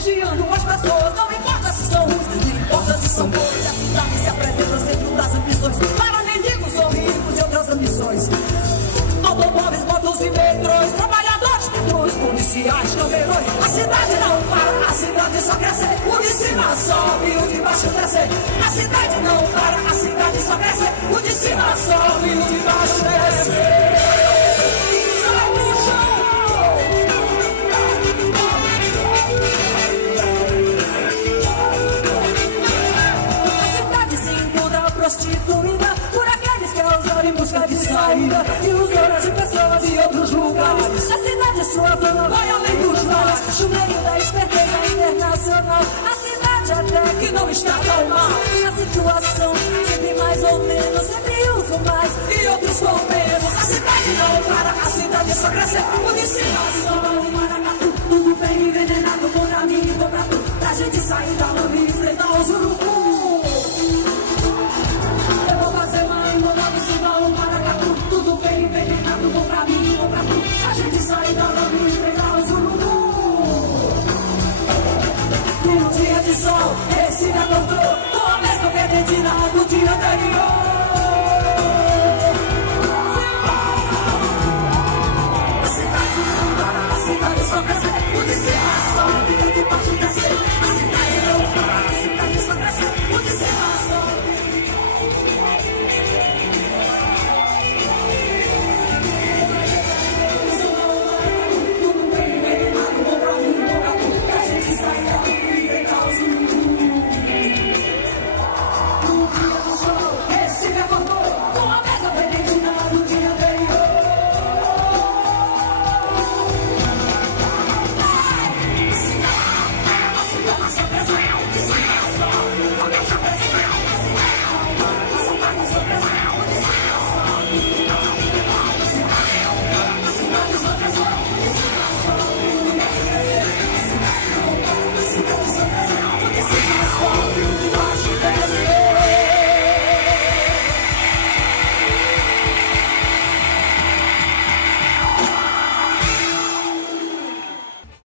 vigiando as pessoas. Não importa se são ruins, não importa se são boas. A cidade se apresenta centro das ambições. Para mendigos ou ricos e outras ambições. Automóveis, motos e metrôs, trabalhadores, patrões, policiais, camelões. A cidade não para, a cidade só cresce. O de cima sobe, o de baixo desce. A cidade não para, a cidade só cresce. O de cima sobe, o de baixo desce. Sobe o chão. A cidade se encontra prostituída por aqueles que a usam em busca de saída e usuários de pessoas de outros lugares. A cidade, sua fama vai além dos mares, chuveiro da esperteza internacional. A cidade até que não está tão mal. E a situação sempre mais ou menos, sempre uns com mais e outros com menos. A cidade não para, a cidade só cresce. O de cima sobe, maracatu, tudo bem envenenado, bom pra mim, bom pra tu. Pra gente sair da lama e enfrentar os urubus.